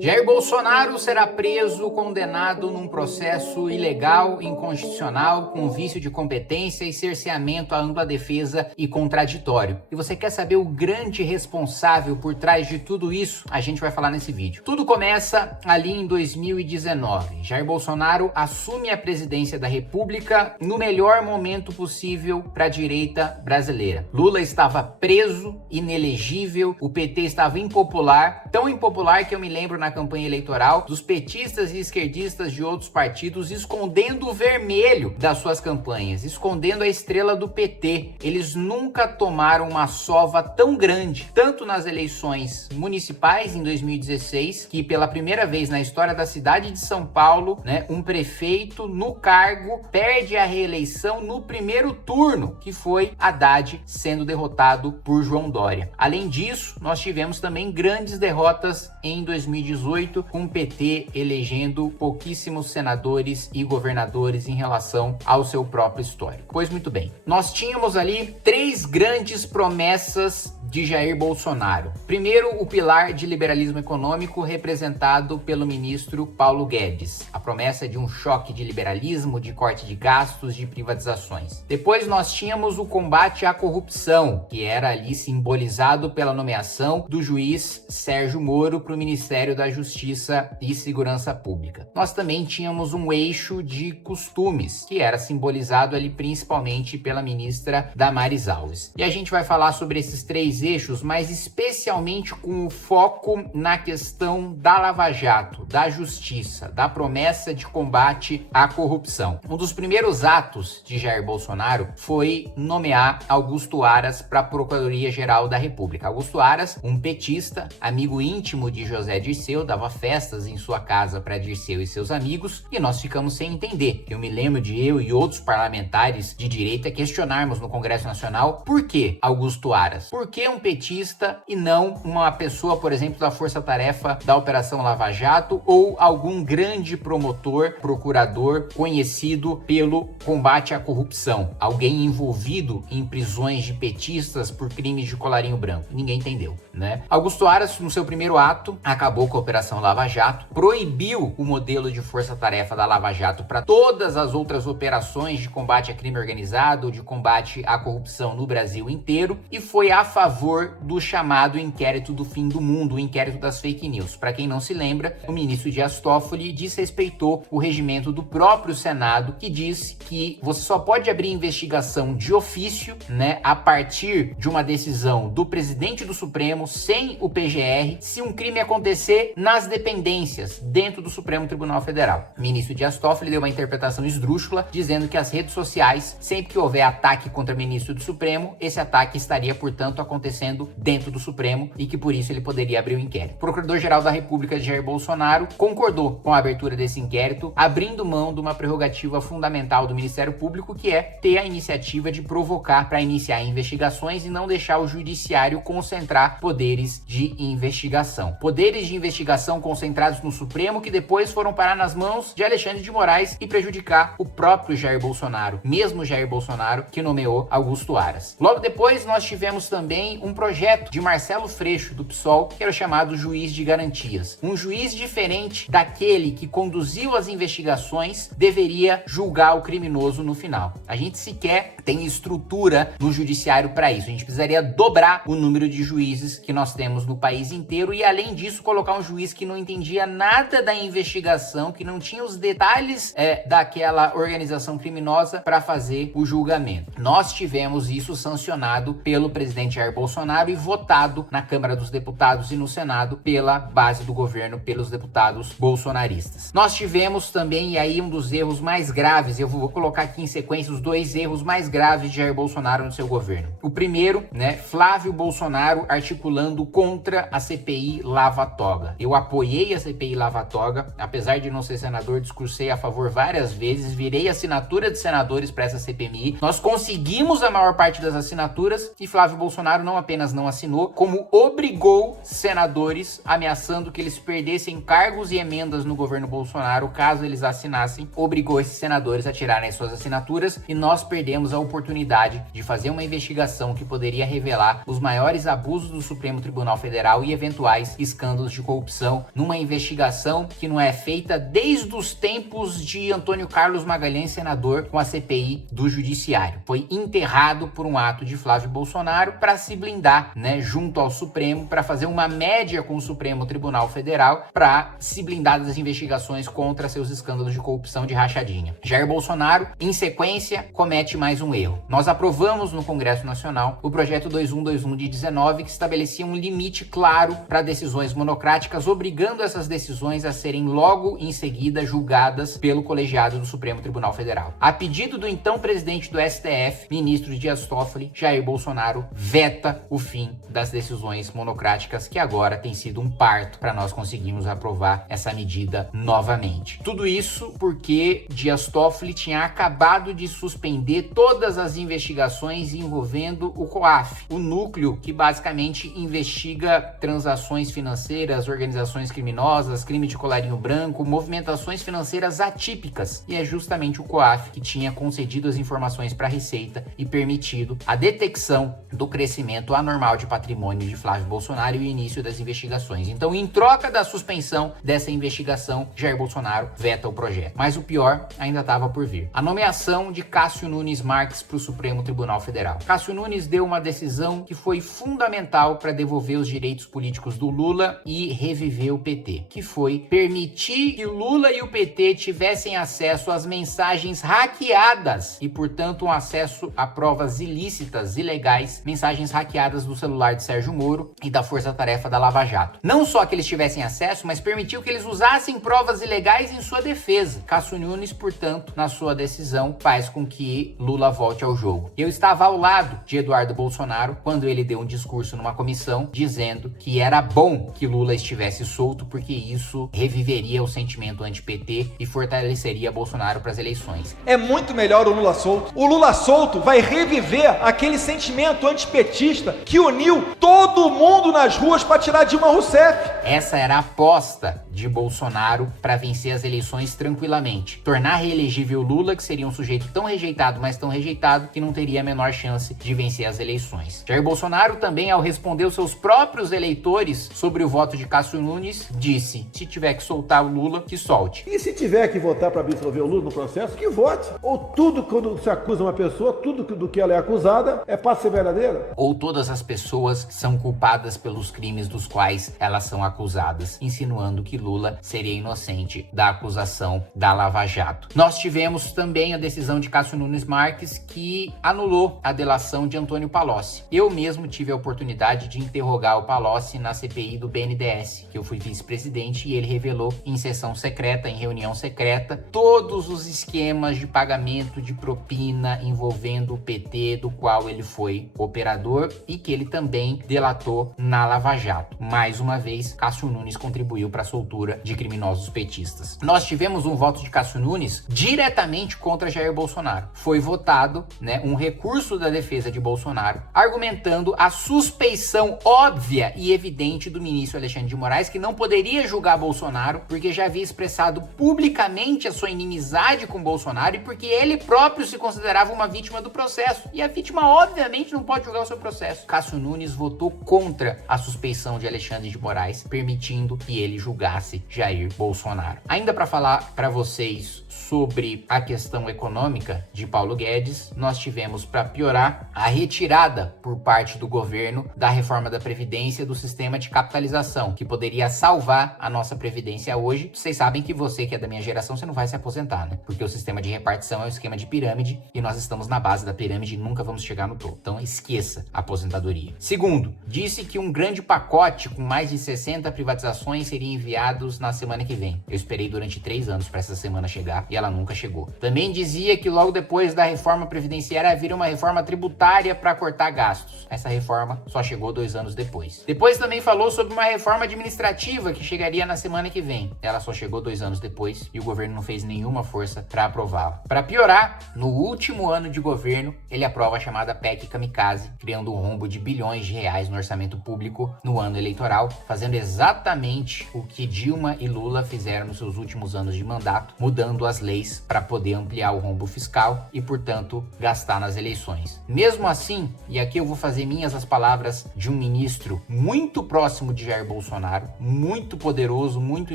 Jair Bolsonaro será preso, condenado num processo ilegal, inconstitucional, com vício de competência e cerceamento à ampla defesa e contraditório. E você quer saber o grande responsável por trás de tudo isso? A gente vai falar nesse vídeo. Tudo começa ali em 2019. Jair Bolsonaro assume a presidência da República no melhor momento possível para a direita brasileira. Lula estava preso, inelegível, o PT estava impopular, tão impopular que eu me lembro na campanha eleitoral dos petistas e esquerdistas de outros partidos escondendo o vermelho das suas campanhas, escondendo a estrela do PT. Eles nunca tomaram uma sova tão grande, tanto nas eleições municipais em 2016, que pela primeira vez na história da cidade de São Paulo, um prefeito no cargo perde a reeleição no primeiro turno, que foi Haddad sendo derrotado por João Dória. Além disso, nós tivemos também grandes derrotas em 2018, com o PT elegendo pouquíssimos senadores e governadores em relação ao seu próprio histórico. Pois muito bem, nós tínhamos ali três grandes promessas de Jair Bolsonaro. Primeiro, o pilar de liberalismo econômico representado pelo ministro Paulo Guedes. A promessa de um choque de liberalismo, de corte de gastos, de privatizações. Depois nós tínhamos o combate à corrupção, que era ali simbolizado pela nomeação do juiz Sérgio Moro para o Ministério da Justiça e Segurança Pública. Nós também tínhamos um eixo de costumes, que era simbolizado ali principalmente pela ministra Damares Alves. E a gente vai falar sobre esses três eixos, mas especialmente com o foco na questão da Lava Jato, da justiça, da promessa de combate à corrupção. Um dos primeiros atos de Jair Bolsonaro foi nomear Augusto Aras para a Procuradoria-Geral da República. Augusto Aras, um petista, amigo íntimo de José Dirceu, dava festas em sua casa para Dirceu e seus amigos, e nós ficamos sem entender. Eu me lembro de eu e outros parlamentares de direita questionarmos no Congresso Nacional por que Augusto Aras? Por que um petista e não uma pessoa, por exemplo, da força-tarefa da Operação Lava Jato ou algum grande promotor, procurador conhecido pelo combate à corrupção? Alguém envolvido em prisões de petistas por crimes de colarinho branco? Ninguém entendeu, né? Augusto Aras, no seu primeiro ato, acabou com a Operação Lava Jato, proibiu o modelo de força-tarefa da Lava Jato para todas as outras operações de combate a crime organizado, de combate à corrupção no Brasil inteiro, e foi a favor do chamado inquérito do fim do mundo, o inquérito das fake news. Para quem não se lembra, o ministro Dias Toffoli desrespeitou o regimento do próprio Senado, que diz que você só pode abrir investigação de ofício, a partir de uma decisão do presidente do Supremo, sem o PGR, se um crime acontecer nas dependências dentro do Supremo Tribunal Federal. O ministro Dias Toffoli deu uma interpretação esdrúxula, dizendo que as redes sociais, sempre que houver ataque contra o ministro do Supremo, esse ataque estaria, portanto, acontecendo dentro do Supremo e que por isso ele poderia abrir o inquérito. O Procurador-Geral da República, Jair Bolsonaro, concordou com a abertura desse inquérito, abrindo mão de uma prerrogativa fundamental do Ministério Público, que é ter a iniciativa de provocar para iniciar investigações e não deixar o judiciário concentrar poderes de investigação. Poderes de investigação concentrados no Supremo que depois foram parar nas mãos de Alexandre de Moraes e prejudicar o próprio Jair Bolsonaro, mesmo Jair Bolsonaro que nomeou Augusto Aras. Logo depois nós tivemos também um projeto de Marcelo Freixo, do PSOL, que era o chamado juiz de garantias. Um juiz diferente daquele que conduziu as investigações deveria julgar o criminoso no final. A gente sequer tem estrutura no judiciário para isso. A gente precisaria dobrar o número de juízes que nós temos no país inteiro e, além disso, colocar um juiz que não entendia nada da investigação, que não tinha os detalhes daquela organização criminosa para fazer o julgamento. Nós tivemos isso sancionado pelo presidente Jair Bolsonaro e votado na Câmara dos Deputados e no Senado pela base do governo, pelos deputados bolsonaristas. Nós tivemos também, e aí um dos erros mais graves, eu vou colocar aqui em sequência os dois erros mais graves de Jair Bolsonaro no seu governo. O primeiro, Flávio Bolsonaro articulando contra a CPI Lava Toga. Eu apoiei a CPI Lava Toga, apesar de não ser senador, discursei a favor várias vezes, virei assinatura de senadores para essa CPMI. Nós conseguimos a maior parte das assinaturas e Flávio Bolsonaro não apenas não assinou, como obrigou senadores, ameaçando que eles perdessem cargos e emendas no governo Bolsonaro caso eles assinassem, obrigou esses senadores a tirarem suas assinaturas e nós perdemos a oportunidade de fazer uma investigação que poderia revelar os maiores abusos do Supremo Tribunal Federal e eventuais escândalos de corrupção, numa investigação que não é feita desde os tempos de Antônio Carlos Magalhães, senador, com a CPI do Judiciário. Foi enterrado por um ato de Flávio Bolsonaro para se blindar, junto ao Supremo, para fazer uma média com o Supremo Tribunal Federal, para se blindar das investigações contra seus escândalos de corrupção de rachadinha. Jair Bolsonaro, em sequência, comete mais um erro. Nós aprovamos no Congresso Nacional o projeto 2121 de 19, que estabelecia um limite claro para decisões monocráticas, obrigando essas decisões a serem logo em seguida julgadas pelo colegiado do Supremo Tribunal Federal. A pedido do então presidente do STF, ministro Dias Toffoli, Jair Bolsonaro veta o fim das decisões monocráticas, que agora tem sido um parto para nós conseguirmos aprovar essa medida novamente. Tudo isso porque Dias Toffoli tinha acabado de suspender todas as investigações envolvendo o COAF, o núcleo que basicamente investiga transações financeiras, organizações criminosas, crime de colarinho branco, movimentações financeiras atípicas. E é justamente o COAF que tinha concedido as informações para a Receita e permitido a detecção do crescimento anormal de patrimônio de Flávio Bolsonaro e o início das investigações. Então, em troca da suspensão dessa investigação, Jair Bolsonaro veta o projeto. Mas o pior ainda estava por vir. A nomeação de Cássio Nunes Marques para o Supremo Tribunal Federal. Cássio Nunes deu uma decisão que foi fundamental para devolver os direitos políticos do Lula e reviver o PT, que foi permitir que o Lula e o PT tivessem acesso às mensagens hackeadas e, portanto, um acesso a provas ilícitas, ilegais, mensagens hackeadas do celular de Sérgio Moro e da Força-Tarefa da Lava Jato. Não só que eles tivessem acesso, mas permitiu que eles usassem provas ilegais em sua defesa. Cássio Nunes, portanto, na sua decisão, faz com que Lula volte ao jogo. Eu estava ao lado de Eduardo Bolsonaro quando ele deu um discurso numa comissão dizendo que era bom que Lula estivesse solto, porque isso reviveria o sentimento anti-PT e fortaleceria Bolsonaro para as eleições. É muito melhor o Lula solto. O Lula solto vai reviver aquele sentimento antipetista que uniu todo mundo nas ruas para tirar Dilma Rousseff. Essa era a aposta de Bolsonaro para vencer as eleições tranquilamente. Tornar reelegível Lula, que seria um sujeito tão rejeitado, mas tão rejeitado, que não teria a menor chance de vencer as eleições. Jair Bolsonaro também, ao responder os seus próprios eleitores sobre o voto de Cássio Nunes, disse: se tiver que soltar o Lula, que solte. E se tiver que votar para absolver o Lula no processo, que vote. Ou tudo, quando se acusa uma pessoa, tudo do que ela é acusada é para ser verdadeira. Ou todas as pessoas são culpadas pelos crimes dos quais elas são acusadas, insinuando que Lula seria inocente da acusação da Lava Jato. Nós tivemos também a decisão de Cássio Nunes Marques, que anulou a delação de Antônio Palocci. Eu mesmo tive a oportunidade de interrogar o Palocci na CPI do BNDES, que eu fui vice-presidente, e ele revelou em sessão secreta, em reunião secreta, todos os esquemas de pagamento de propina envolvendo o PT, do qual ele foi operador e que ele também delatou na Lava Jato. Mais uma vez, Cássio Nunes contribuiu para a soltura de criminosos petistas. Nós tivemos um voto de Cássio Nunes diretamente contra Jair Bolsonaro. Foi votado, um recurso da defesa de Bolsonaro, argumentando a suspeição óbvia e evidente do ministro Alexandre de Moraes, que não poderia julgar Bolsonaro, porque já havia expressado publicamente a sua inimizade com Bolsonaro e porque ele próprio se considerava uma vítima do processo. E a vítima, obviamente, não pode julgar o seu processo. Cássio Nunes votou contra a suspeição de Alexandre de Moraes, permitindo que ele julgasse Jair Bolsonaro. Ainda para falar para vocês sobre a questão econômica de Paulo Guedes, nós tivemos, para piorar, a retirada por parte do governo da reforma da Previdência do sistema de capitalização, que poderia salvar a nossa Previdência hoje. Vocês sabem que você, que é da minha geração, você não vai se aposentar, né? Porque o sistema de repartição é um esquema de pirâmide e nós estamos na base da pirâmide e nunca vamos chegar no topo. Então esqueça a aposentadoria. Segundo, disse que um grande pacote com mais de 60 privatizações seria enviados na semana que vem. Eu esperei durante 3 anos para essa semana chegar e ela nunca chegou. Também dizia que logo depois da reforma previdenciária haveria uma reforma tributária para cortar gastos. Essa reforma só chegou 2 anos depois. Depois também falou sobre uma reforma administrativa que chegaria na semana que vem. Ela só chegou 2 anos depois e o governo não fez nenhuma força para aprová-la. Para piorar, no último ano de governo, ele aprova a chamada PEC Kamikaze, criando um rombo de bilhões de reais no orçamento público no ano eleitoral, fazendo exatamente o que Dilma e Lula fizeram nos seus últimos anos de mandato, mudando as leis para poder ampliar o rombo fiscal e, portanto, quanto gastar nas eleições. Mesmo assim, e aqui eu vou fazer minhas as palavras de um ministro muito próximo de Jair Bolsonaro, muito poderoso, muito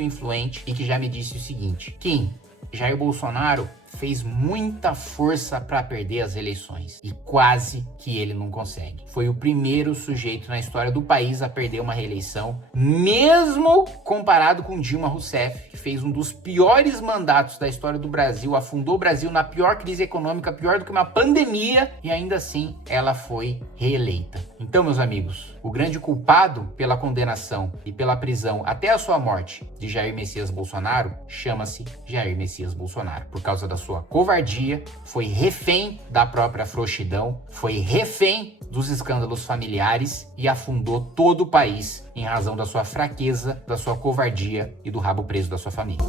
influente e que já me disse o seguinte: Kim, Jair Bolsonaro fez muita força para perder as eleições e quase que ele não consegue. Foi o primeiro sujeito na história do país a perder uma reeleição, mesmo comparado com Dilma Rousseff, que fez um dos piores mandatos da história do Brasil, afundou o Brasil na pior crise econômica, pior do que uma pandemia, e ainda assim ela foi reeleita. Então, meus amigos, o grande culpado pela condenação e pela prisão até a sua morte de Jair Messias Bolsonaro chama-se Jair Messias Bolsonaro, por causa da sua covardia, foi refém da própria frouxidão, foi refém dos escândalos familiares e afundou todo o país em razão da sua fraqueza, da sua covardia e do rabo preso da sua família.